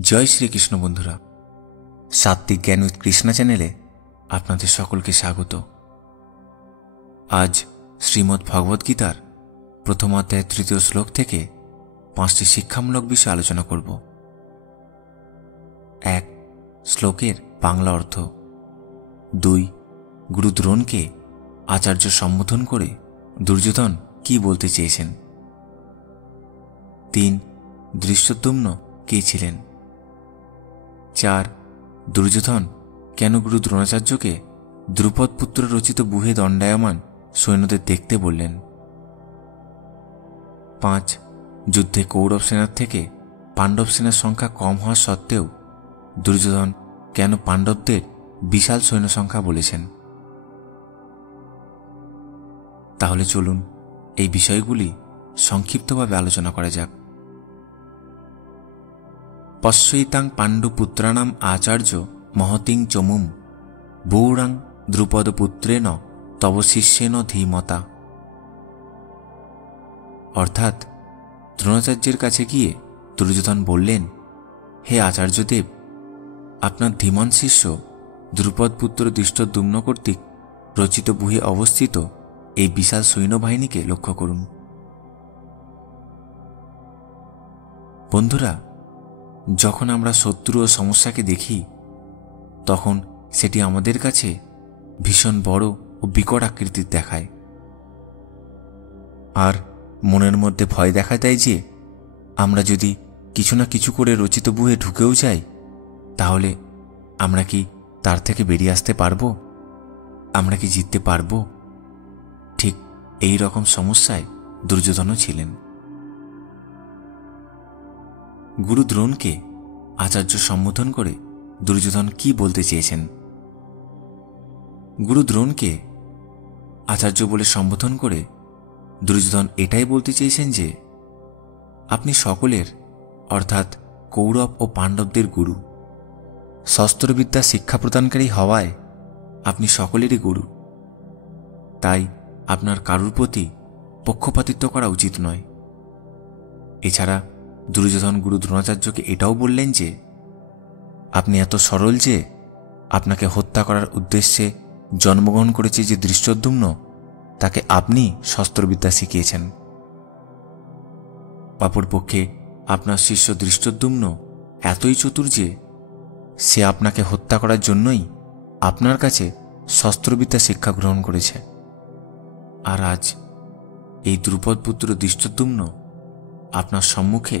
জয় শ্রীকৃষ্ণ বন্ধুরা, সাত্ত্বিক জ্ঞান উইথ কৃষ্ণা চ্যানেলে আপনাদের সকলকে স্বাগত। আজ শ্রীমদ্ ভগবদ্গীতার প্রথম অধ্যায়ের ৩য় শ্লোক থেকে ৫টি শিক্ষামূলক বিষয় আলোচনা করব। ১. শ্লোকের বাংলা অর্থ। ২. গুরু দ্রোণকে আচার্য সম্বোধন করে দুর্যোধন কি বলতে চেয়েছেন। ৩. ধৃষ্টদ্যুম্ন কে ছিলেন। ৪. দুর্যোধন কেন গুরু দ্রোণাচার্যকে দ্রুপদ পুত্র রচিত বুহে দণ্ডায়মান সৈন্যদের দেখতে বললেন। ৫. যুদ্ধে কৌরব সেনার থেকে পাণ্ডব সেনার সংখ্যা কম হওয়া সত্ত্বেও দুর্যোধন কেন পাণ্ডবদের বিশাল সৈন্য সংখ্যা বলেছেন। তাহলে চলুন এই বিষয়গুলি সংক্ষিপ্তভাবে আলোচনা করা যাক। পশ্যৈতাং পাণ্ডুপুত্রাণাম আচার্য মহতিং চমুম বৌরাং দ্রুপদপুত্রেণ তব শিষ্যেন ধীমতা। অর্থাৎ দ্রোণাচার্যের কাছে গিয়ে দুর্যোধন বললেন, হে আচার্যদেব, আপনার ধীমান শিষ্য দ্রুপদপুত্র ধৃষ্টদ্যুম্ন কর্তৃক রচিত বুহে অবস্থিত এই বিশাল সৈন্যবাহিনীকে লক্ষ্য করুন। বন্ধুরা, যখন আমরা শত্রু ও সমস্যাকে দেখি তখন সেটি আমাদের কাছে ভীষণ বড় ও বিকট আকৃতির দেখায়, আর মনের মধ্যে ভয় দেখা দেয় যে আমরা যদি কিছু না কিছু করে রচিত বুহে ঢুকেও যাই তাহলে আমরা কি তার থেকে বেরিয়ে আসতে পারবো, আমরা কি জিততে পারবো। ঠিক এই রকম সমস্যায় দুর্যোধনও ছিলেন। গুরু দ্রোণকে আচার্য সম্বোধন করে দুর্যোধন কি বলতে চেয়েছেন। গুরু দ্রোণকে আচার্য বলে সম্বোধন করে দুর্যোধন এটাই বলতে চেয়েছেন যে আপনি সকলের অর্থাৎ কৌরব ও পাণ্ডবদের গুরু। শস্ত্রবিদ্যা শিক্ষা প্রদানকারী হওয়ায় আপনি সকলেরই গুরু, তাই আপনার কারুর প্রতি পক্ষপাতিত্ব করা উচিত নয়। এছাড়া দুর্যোধন গুরু দ্রোণাচার্যকে এটাও বললেন যে আপনি এত সরল যে আপনাকে হত্যা করার উদ্দেশ্যে জন্মগ্রহণ করেছে যে ধৃষ্টদ্যুম্ন, তাকে আপনি শস্ত্রবিদ্যা শিখিয়েছেন। অপরপক্ষে আপনার শিষ্য ধৃষ্টদ্যুম্ন এতই চতুর যে সে আপনাকে হত্যা করার জন্যই আপনার কাছে শস্ত্রবিদ্যা শিক্ষা গ্রহণ করেছে। আর আজ এই দ্রুপদপুত্র ধৃষ্টদ্যুম্ন আপনার সম্মুখে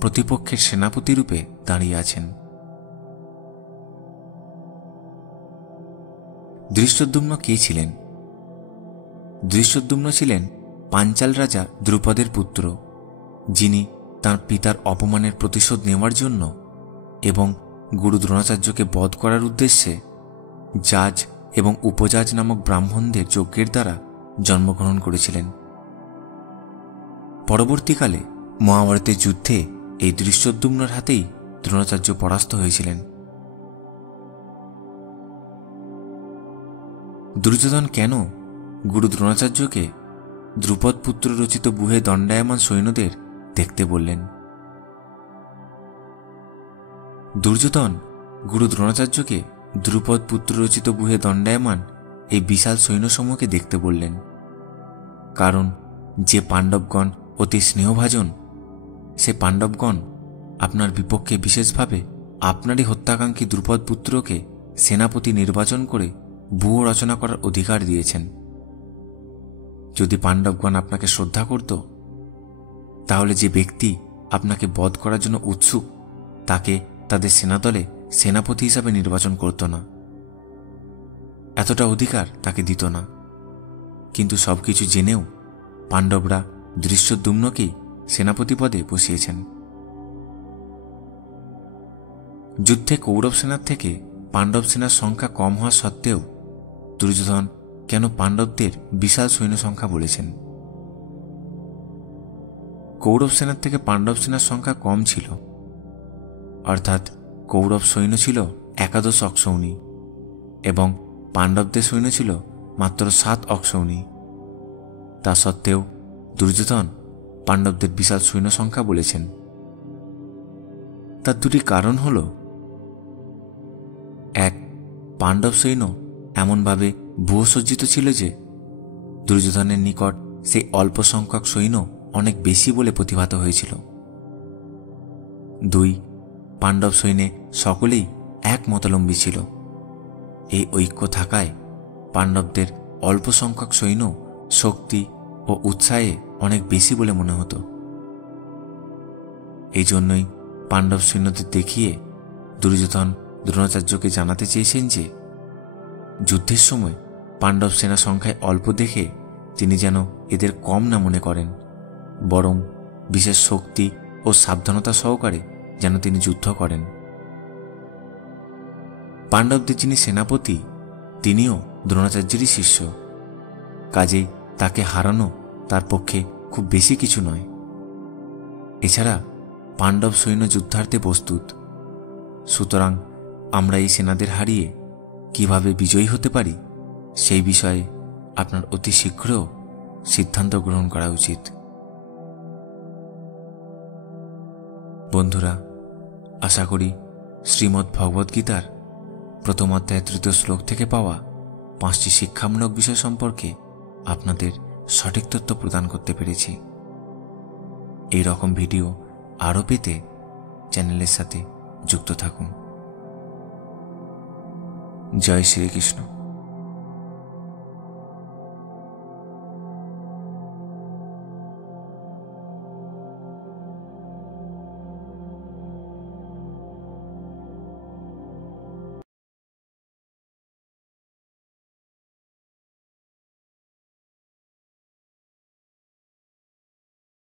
প্রতিপক্ষের সেনাপতি রূপে দাঁড়িয়ে আছেন। ধৃষ্টদ্যুম্ন কে ছিলেন। ধৃষ্টদ্যুম্ন ছিলেন পাঞ্চাল রাজা দ্রুপদের পুত্র, যিনি তাঁর পিতার অপমানের প্রতিশোধ নেওয়ার জন্য এবং গুরু দ্রোণাচার্যকে বধ করার উদ্দেশ্যে জাজ এবং উপজাজ নামক ব্রাহ্মণদের যজ্ঞের দ্বারা জন্মগ্রহণ করেছিলেন। পরবর্তীকালে মহাভারতের যুদ্ধে এই ধৃষ্টদ্যুম্নের হাতেই দ্রোণাচার্য পরাস্ত হয়েছিলেন। দুর্যোধন কেন গুরু দ্রোণাচার্যকে দ্রুপদ পুত্র রচিত বুহে দণ্ডায়মান সৈন্যদের দেখতে বললেন। দুর্যোধন গুরু দ্রোণাচার্যকে দ্রুপদ পুত্র রচিত বুহে দণ্ডায়মান এই বিশাল সৈন্যসমূহকে দেখতে বললেন, কারণ যে পাণ্ডবগণ অতি স্নেহভাজন সে পাণ্ডবগণ আপনার বিপক্ষে বিশেষভাবে আপনারই হত্যাকাঙ্ক্ষী দ্রুপদ পুত্রকে সেনাপতি নির্বাচন করে ব্যূহ রচনা করার অধিকার দিয়েছেন। যদি পাণ্ডবগণ আপনাকে শ্রদ্ধা করত তাহলে যে ব্যক্তি আপনাকে বধ করার জন্য উৎসুক তাকে তাদের সেনাদলে সেনাপতি হিসাবে নির্বাচন করত না, এতটা অধিকার তাকে দিত না। কিন্তু সবকিছু জেনেও পাণ্ডবরা ধৃষ্টদ্যুম্নকেই সেনাপতি পদে বসিয়েছেন। যুদ্ধে কৌরব সেনার থেকে পাণ্ডব সেনার সংখ্যা কম হওয়া সত্ত্বেও দুর্যোধন কেন পাণ্ডবদের বিশাল সৈন্য সংখ্যা বলেছেন। কৌরব সেনার থেকে পাণ্ডব সেনার সংখ্যা কম ছিল, অর্থাৎ কৌরব সৈন্য ছিল 11 অক্ষৌণী এবং পাণ্ডবদের সৈন্য ছিল মাত্র 7 অক্ষৌণী। তা সত্ত্বেও দুর্যোধন পাণ্ডবদের বিশাল সৈন্য সংখ্যা বলেছেন। তার দুটি কারণ হল, এক, পাণ্ডব সৈন্য এমনভাবে ভূসজ্জিত ছিল যে দুর্যোধনের নিকট সেই অল্প সংখ্যক সৈন্য অনেক বেশি বলে প্রতিভাত হয়েছিল। দুই, পাণ্ডব সৈন্যে সকলেই এক মতাবলম্বী ছিল। এই ঐক্য থাকায় পাণ্ডবদের অল্প সংখ্যক সৈন্য শক্তি ও উৎসাহে অনেক বেশি বলে মনে হতো। এই জন্যই পাণ্ডব সৈন্যদের দেখিয়ে দুর্যোধন দ্রোণাচার্যকে জানাতে চেয়েছেন যে যুদ্ধের সময় পাণ্ডব সেনা সংখ্যায় অল্প দেখে তিনি যেন এদের কম না মনে করেন, বরং বিশেষ শক্তি ও সাবধানতা সহকারে যেন তিনি যুদ্ধ করেন। পাণ্ডবদের যিনি সেনাপতি তিনিও দ্রোণাচার্যেরই শিষ্য, কাজেই তাকে হারানো তার পক্ষে খুব বেশি কিছু নয়। এছাড়া পাণ্ডব সৈন্য যুদ্ধার্থে প্রস্তুত, সুতরাং আমরা এই সেনাদের হারিয়ে কিভাবে বিজয়ী হতে পারি সেই বিষয়ে আপনার অতি শীঘ্র সিদ্ধান্ত গ্রহণ করা উচিত। বন্ধুরা, আশা করি শ্রীমদ্ ভগবদ্গীতার প্রথম অধ্যায় 3 শ্লোক থেকে পাওয়া 5টি শিক্ষামূলক বিষয় সম্পর্কে আপনাদের সঠিক তথ্য প্রদান করতে পেরেছি। এই রকম ভিডিও আরও পেতে চ্যানেলের সাথে যুক্ত থাকুন। জয় শ্রীকৃষ্ণ।